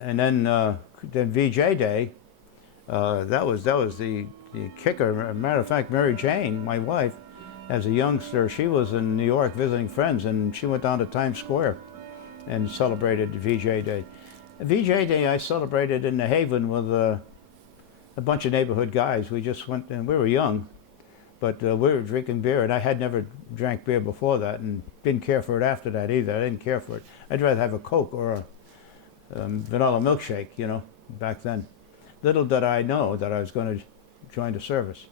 And then VJ Day, that was the kicker. As a matter of fact, Mary Jane, my wife, as a youngster, she was in New York visiting friends, and she went down to Times Square and celebrated VJ Day. VJ Day I celebrated in the Haven with a bunch of neighborhood guys. We just went, and we were young, but we were drinking beer, and I had never drank beer before that and didn't care for it after that either. I didn't care for it. I'd rather have a Coke or a vanilla milkshake, you know, back then. Little did I know that I was going to join the service.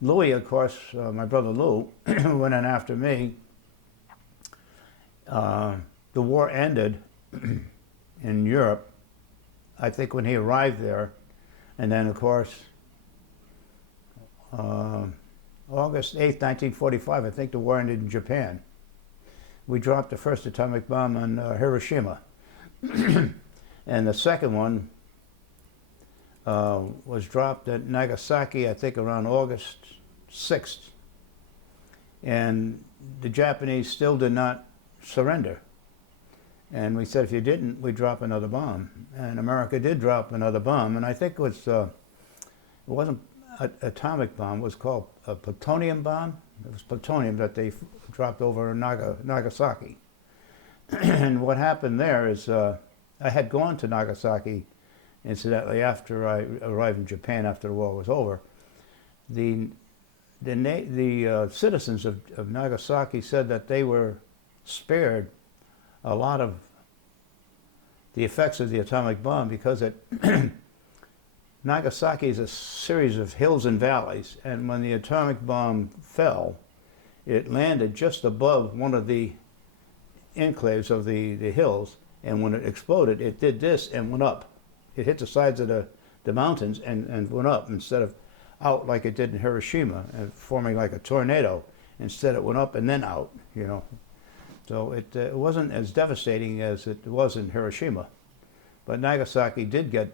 Louis, of course, my brother Lou, went in after me. The war ended in Europe, I think, when he arrived there. And then, of course, August 8th, 1945, I think the war ended in Japan. We dropped the first atomic bomb on Hiroshima. And the second one was dropped at Nagasaki, I think around August 6th. And the Japanese still did not surrender. And we said, if you didn't, we'd drop another bomb. And America did drop another bomb. And I think it wasn't an atomic bomb, it was called a plutonium bomb. It was plutonium that they dropped over Nagasaki. And what happened there is, I had gone to Nagasaki, incidentally, after I arrived in Japan after the war was over. The citizens of Nagasaki said that they were spared a lot of the effects of the atomic bomb because Nagasaki is a series of hills and valleys, and when the atomic bomb fell, it landed just above one of the enclaves of the hills, and when it exploded, it did this and went up. It hit the sides of the mountains and went up instead of out like it did in Hiroshima, forming like a tornado. Instead, it went up and then out, you know. So it wasn't as devastating as it was in Hiroshima, but Nagasaki did get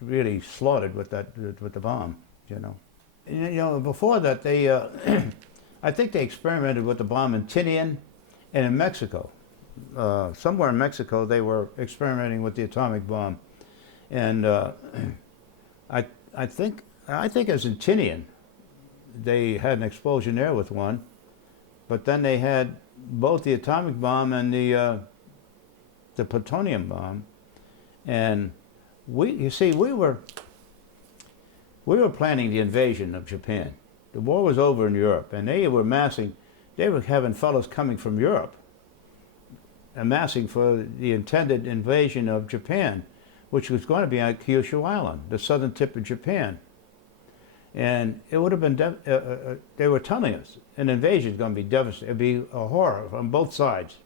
really slaughtered with the bomb, you know. And, you know, before that, they I think they experimented with the bomb in Tinian and in Mexico. Somewhere in Mexico, they were experimenting with the atomic bomb, and I think as in Tinian, they had an explosion there with one, but then they had both the atomic bomb and the plutonium bomb, and you see, we were planning the invasion of Japan. The war was over in Europe, and they were having fellows coming from Europe, amassing for the intended invasion of Japan, which was going to be on Kyushu Island, the southern tip of Japan. And it would have been, they were telling us, an invasion is going to be devastating. It would be a horror on both sides.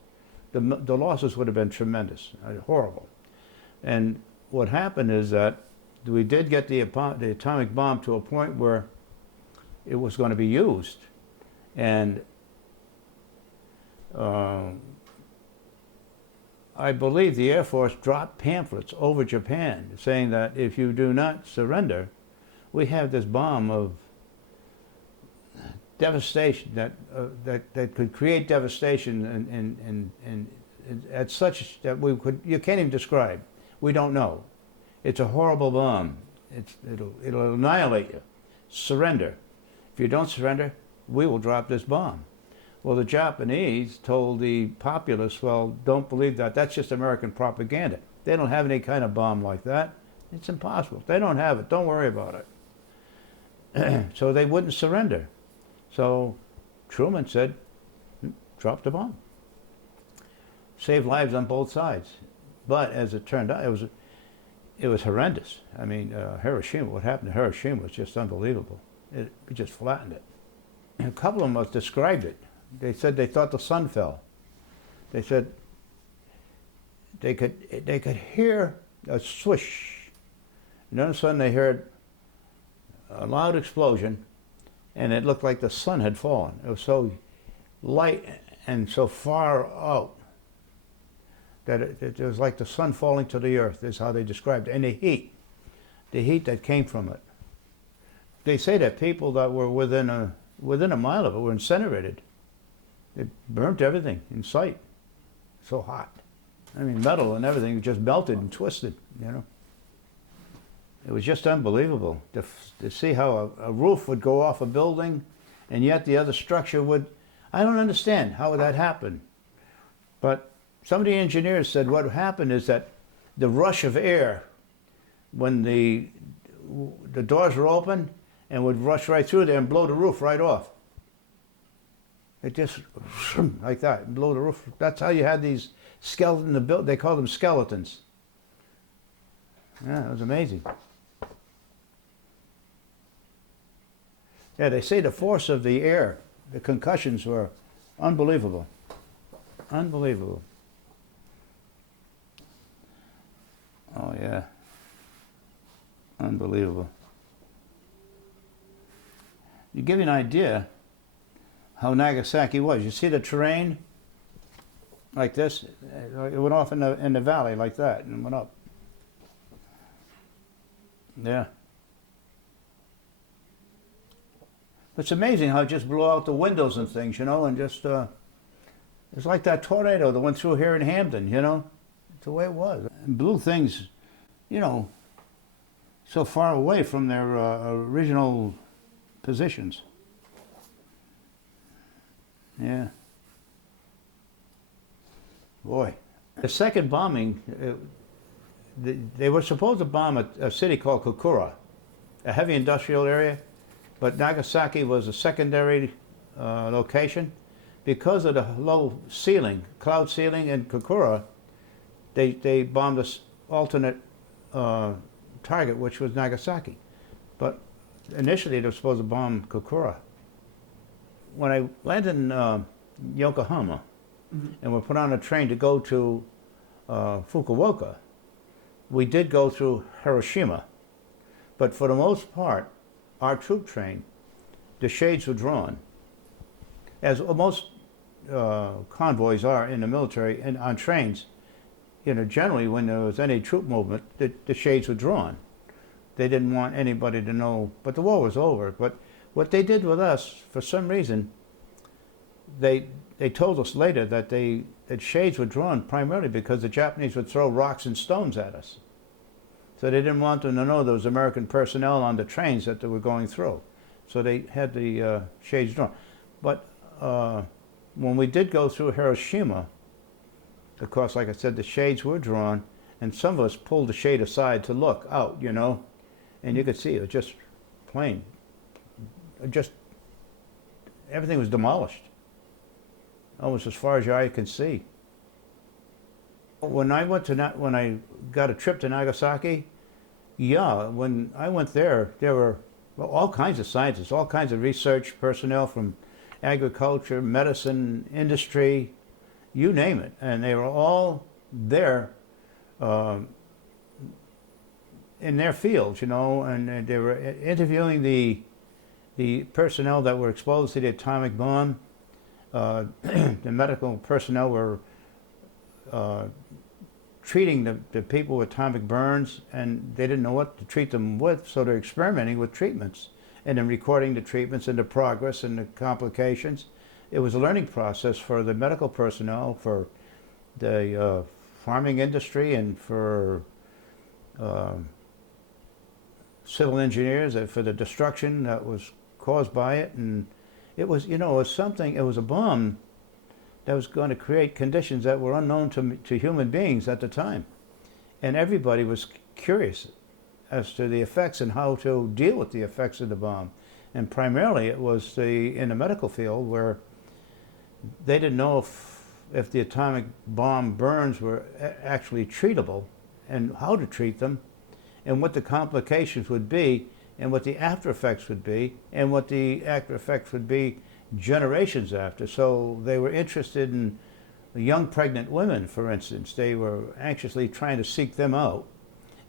The losses would have been tremendous, horrible. And what happened is that we did get the atomic bomb to a point where it was going to be used. And I believe the Air Force dropped pamphlets over Japan saying that if you do not surrender, we have this bomb of devastation that could create devastation and at such that you can't even describe. We don't know. It's a horrible bomb. It'll annihilate you. Surrender. If you don't surrender, we will drop this bomb. Well, the Japanese told the populace, well, don't believe that. That's just American propaganda. They don't have any kind of bomb like that. It's impossible. They don't have it. Don't worry about it. So they wouldn't surrender. So Truman said, drop the bomb. Save lives on both sides. But as it turned out, it was horrendous. I mean, Hiroshima, what happened to Hiroshima was just unbelievable. It just flattened it. And a couple of them described it. They said they thought the sun fell. They said they could hear a swish, and then all of a sudden they heard a loud explosion, and it looked like the sun had fallen. It was so light and so far out that it was like the sun falling to the earth, is how they described it. And the heat that came from it. They say that people that were within a mile of it were incinerated. It burnt everything in sight. So hot. I mean, metal and everything just melted and twisted, you know. It was just unbelievable to see how a roof would go off a building and yet the other structure would. I don't understand how that happened. But some of the engineers said what happened is that the rush of air, when the doors were open, and would rush right through there and blow the roof right off. It just, like that, blow the roof. That's how you had these skeletons, they called them skeletons. Yeah, it was amazing. Yeah, they say the force of the air, the concussions were unbelievable. Unbelievable. Oh yeah. Unbelievable. To give you an idea how Nagasaki was, you see the terrain like this? It went off in the valley like that and went up. Yeah. It's amazing how it just blew out the windows and things, you know, and just, it's like that tornado that went through here in Hampton, you know? It's the way it was. And blew things, you know, so far away from their original positions. Yeah. Boy. The second bombing, they were supposed to bomb a city called Kokura, a heavy industrial area, but Nagasaki was a secondary location. Because of the low ceiling, cloud ceiling in Kokura, they bombed an alternate target, which was Nagasaki. But initially they were supposed to bomb Kokura. When I landed in Yokohama, and were put on a train to go to Fukuoka, we did go through Hiroshima. But for the most part, our troop train, the shades were drawn. As most convoys are in the military and on trains, you know, generally when there was any troop movement, the shades were drawn. They didn't want anybody to know, but the war was over. But what they did with us, for some reason, they told us later that that shades were drawn primarily because the Japanese would throw rocks and stones at us. So they didn't want them to know there was American personnel on the trains that they were going through. So they had the shades drawn. But when we did go through Hiroshima, of course, like I said, the shades were drawn, and some of us pulled the shade aside to look out, you know, and you could see it was just plain. Just everything was demolished, almost as far as your eye could see. When I got a trip to Nagasaki, yeah, when I went there were all kinds of scientists, all kinds of research personnel from agriculture, medicine, industry, you name it, and they were all there in their fields, you know, and they were interviewing the personnel that were exposed to the atomic bomb. The medical personnel were treating the people with atomic burns, and they didn't know what to treat them with, so they're experimenting with treatments and then recording the treatments and the progress and the complications. It was a learning process for the medical personnel, for the farming industry, and for civil engineers, for the destruction that was caused by it. And it was, you know, it was something, it was a bomb that was going to create conditions that were unknown to human beings at the time. And everybody was curious as to the effects and how to deal with the effects of the bomb. And primarily it was in the medical field, where they didn't know if the atomic bomb burns were actually treatable, and how to treat them, and what the complications would be, and what the after effects would be, and what the after effects would be generations after. So they were interested in young pregnant women, for instance. They were anxiously trying to seek them out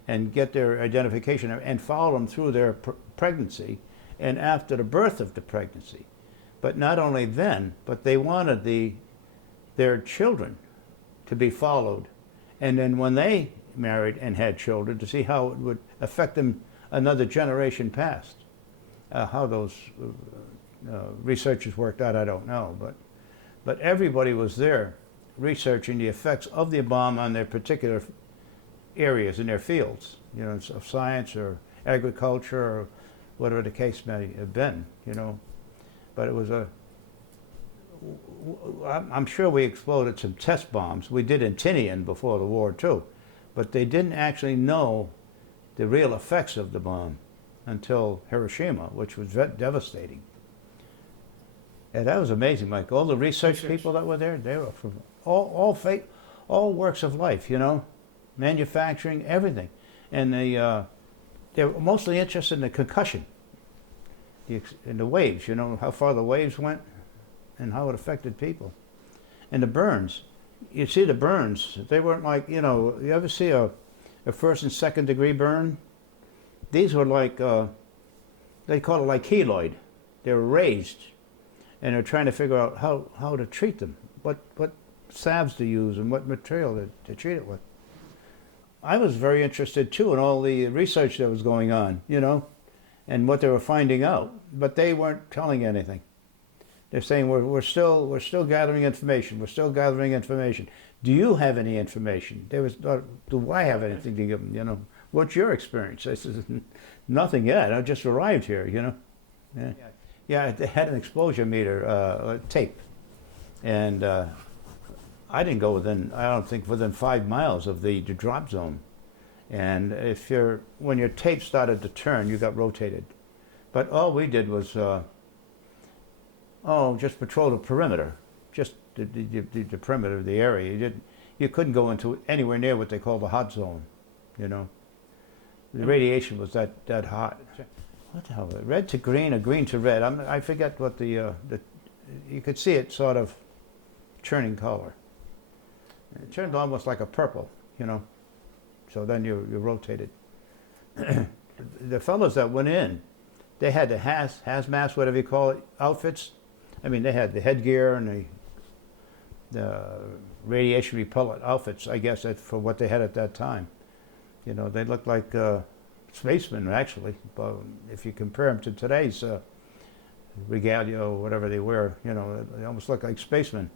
and get their identification and follow them through their pregnancy and after the birth of the pregnancy. But not only then, but they wanted their children to be followed. And then when they married and had children, to see how it would affect them another generation past. How those researchers worked out, I don't know. But everybody was there researching the effects of the bomb on their particular areas in their fields, you know, of science or agriculture or whatever the case may have been, you know. But it was I'm sure we exploded some test bombs. We did in Tinian before the war too, but they didn't actually know the real effects of the bomb until Hiroshima, which was devastating. And that was amazing, Mike. All the research people that were there, they were from all works of life, you know, manufacturing, everything. And they were mostly interested in the concussion, in the waves, you know, how far the waves went and how it affected people. And the burns. You see the burns, they weren't like, you know, you ever see a first and second degree burn? These were like, they call it like keloid. They were raised, and they're trying to figure out how to treat them, what salves to use and what material to treat it with. I was very interested too in all the research that was going on, you know, and what they were finding out, but they weren't telling anything. They're saying we're still gathering information. We're still gathering information. Do you have any information? Do I have anything to give them? You know, what's your experience? I said, nothing yet. I just arrived here. You know, yeah. They had an exposure meter tape, and I didn't go within. I don't think within 5 miles of the drop zone. And when your tape started to turn, you got rotated. But all we did was. Just patrol the perimeter, just the perimeter of the area. You couldn't go into anywhere near what they call the hot zone, you know. The radiation was that hot. What the hell? Red to green or green to red? I forget what you could see it sort of turning color. It turned almost like a purple, you know. So then you rotated. The fellows that went in, they had the hazmat, whatever you call it, outfits. I mean, they had the headgear and the radiation repellent outfits, I guess, for what they had at that time. You know, they looked like spacemen, actually. But if you compare them to today's regalia or whatever they wear, you know, they almost look like spacemen.